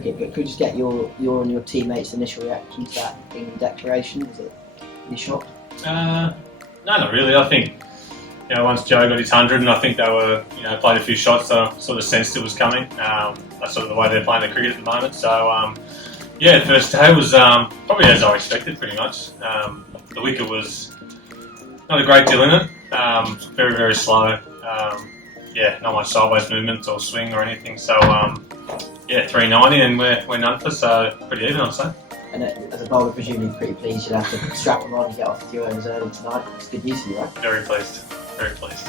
cricket, but could we just get your and your teammates' initial reaction to that England declaration? Was it any shock? No, not really. I think once Joe got his 100, and I think they were played a few shots, so I sort of sensed it was coming. That's sort of the way they're playing the cricket at the moment. So the first day was probably as I expected, pretty much. The wicket was not a great deal in it. Very, very slow. Not much sideways movement or swing or anything. So 390, and we're none for, so pretty even, I'd say. And as a bowler, presumably pretty pleased you'll have to strap them on and get off the 2 overs early tonight. It's good news for you, right? Very pleased. Very pleased.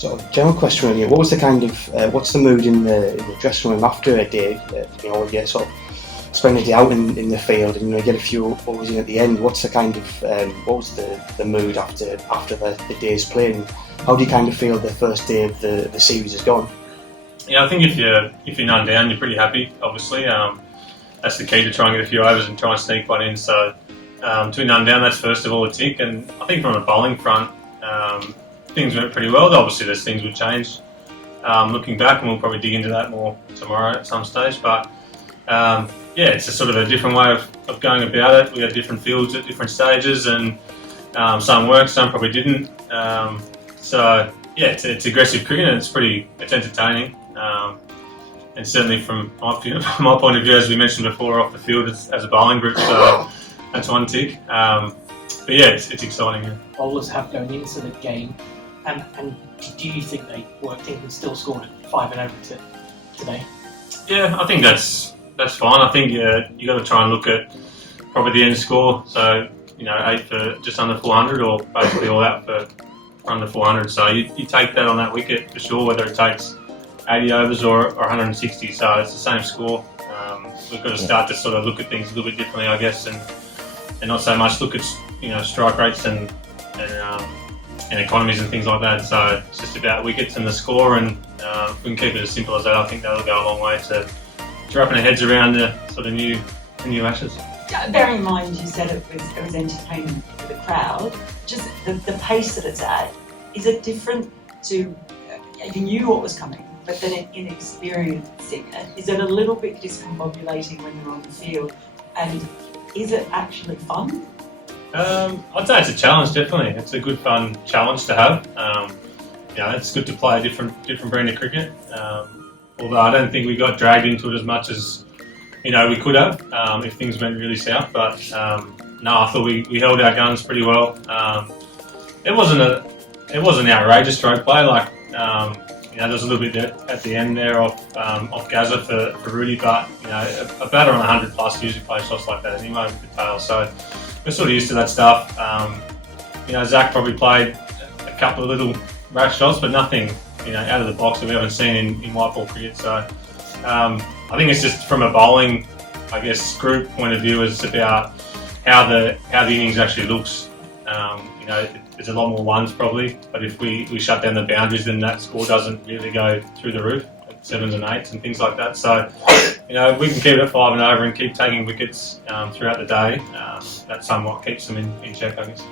Sort of general question really, what was the kind of what's the mood in the dressing room after a day? When you sort of spend a day out in the field and you get a few overs in at the end. What's the kind of what was the mood after the day's playing? How do you kind of feel the first day of the series has gone? Yeah, I think if you're none down, you're pretty happy. Obviously, that's the key to try and get a few overs and try and sneak one in. So to be none down, that's first of all a tick. And I think from a bowling front, things went pretty well. Obviously, there's things would change looking back, and we'll probably dig into that more tomorrow at some stage. But it's a sort of a different way of going about it. We had different fields at different stages, and some worked, some probably didn't. It's aggressive cricket, and it's entertaining. And certainly from my point of view, as we mentioned before, off the field as a bowling group, so that's one tick. It's exciting. Yeah. Bowlers have going into the game, and do you think they worked in and still scored at 5 and over today? Yeah, I think that's fine. I think you got to try and look at probably the end score. So 8 for just under 400, or basically all out for under 400. So you take that on that wicket for sure, whether it takes 80 overs or 160. So it's the same score. We've got to start to sort of look at things a little bit differently, I guess, and not so much look at strike rates and economies and things like that. So it's just about wickets and the score, and if we can keep it as simple as that, I think that'll go a long way to wrapping our heads around the sort of new Ashes. Bearing in mind you said it was entertainment for the crowd, just the pace that it's at, is it different to, you knew what was coming, but then in experiencing it, is it a little bit discombobulating when you're on the field, and is it actually fun? I'd say it's a challenge, definitely. It's a good fun challenge to have. It's good to play a different brand of cricket. Although I don't think we got dragged into it as much as we could have if things went really south. But I thought we held our guns pretty well. It wasn't an outrageous stroke play. Like there was a little bit at the end there off Gaza for Rudy, but a batter on 100 plus usually plays shots like that anyway with the tail. So we're sort of used to that stuff. Zach probably played a couple of little rash shots, but nothing out of the box that we haven't seen in white ball cricket. So I think it's just from a bowling, I guess, group point of view, it's about how the innings actually looks. There's a lot more ones probably, but if we shut down the boundaries, then that score doesn't really go through the roof, like 7s and 8s and things like that. So if we can keep it at 5 and over and keep taking wickets throughout the day, that somewhat keeps them in check, I guess.